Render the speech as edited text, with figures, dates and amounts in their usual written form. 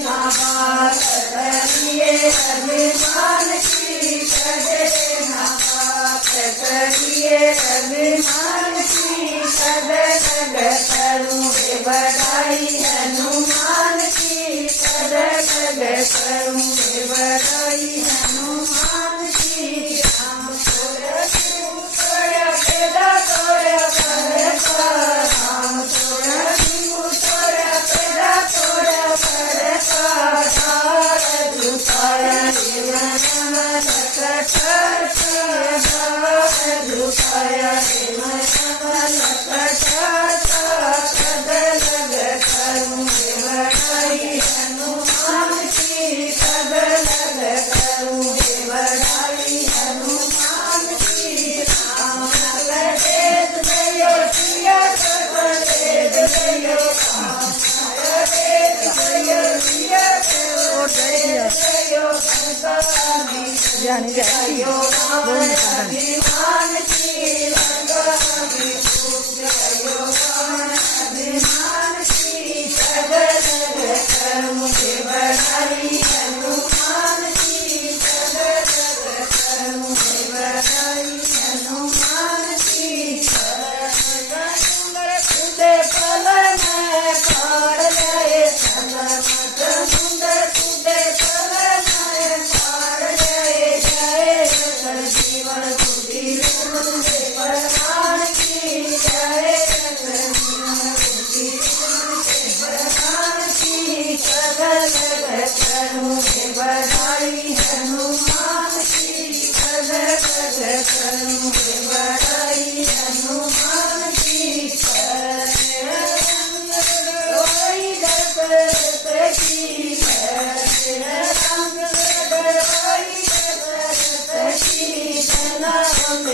ना बात करिए अभिमान की, करे ना बात करिए अभिमान की। कद कद करूँ बड़ाई हनुमान की, कद कद करूँ बड़ाई हनुमान की। राम तोरा शिव तोरा पैदा तोरा करता, राम तोरा शिव तोरा पैदा तोरा करता। तार झुकाया मन लखट, तार झुकाया मन लखट। कद लग करूँ बड़ाई हनुमान की, कद लग करूँ बड़ाई हनुमान की। राम वेद गयो सिया सब वेद गयो, राम वेद गयो सिया सब वेद गयो। गयो रावण अभिमान की, लंका गयो रावण अभिमान की। कद लग करूँ बड़ाई हनुमान की, कद लग करूँ बड़ाई हनुमान की। सुंदर तुझे पल में पार गए, सलमत सुंदर तुझे पल में पार गए। जय जीवन बुद्धि तुझे प्रधान की, जय जीवन बुद्धि तुझे प्रधान की। कद लग करूँ बड़ाई हनुमान की, कद लग करूँ बड़ाई हनुमान की। कोई दशरथ की, रंग कोई दशरथ की। जन्म